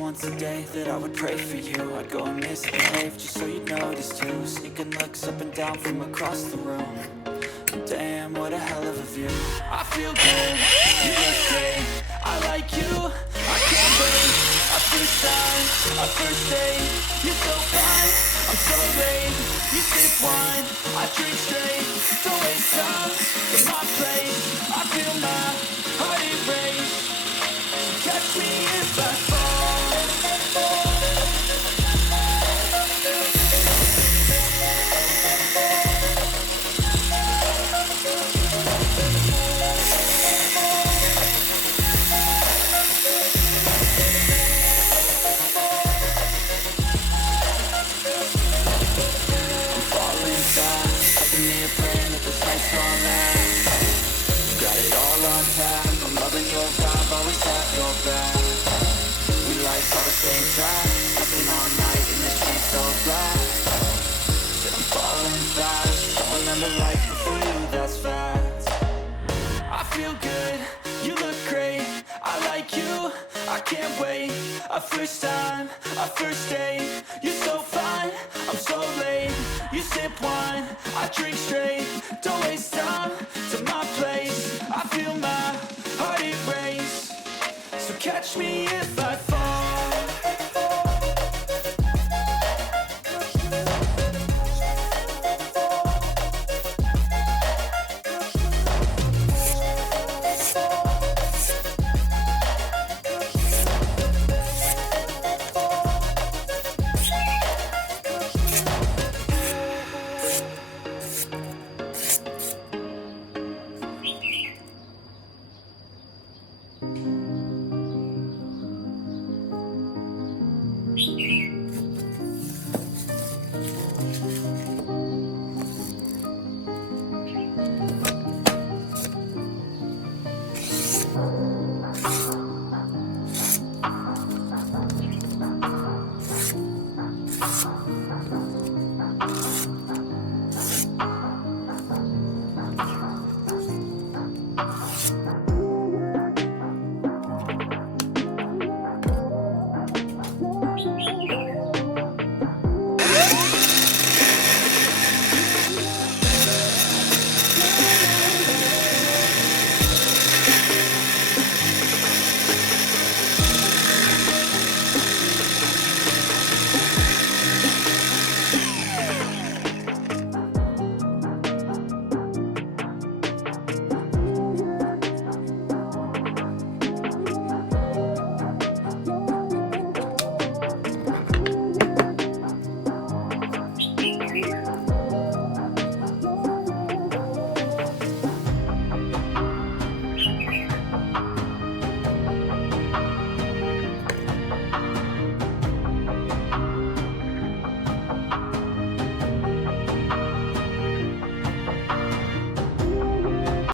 once a day that I would pray for you. I'd go and misbehave just so you'd notice too. Sneaking looks up and down from across the room. Damn, what a hell of a view. I feel good, you look great. I like you, I can't wait. A first time, a first date. You're so fine, I'm so late. You sip wine, I drink straight. Don't waste time in my place. I feel my heart erase. Catch me if I fall. I'm falling fast, up in the air praying that this night's gonna last. Got it all on tap, I'm loving your vibe, always have your back. We like all the same tracks, sleeping all night in the streets so black. Said I'm falling fast, don't remember life before you, that's fact. I feel good, you look great, I like you, I can't wait. A first time, a first date. You're so fine, I'm so late. You sip wine, I drink straight. Don't waste time to my place. I feel my heart erase. So catch me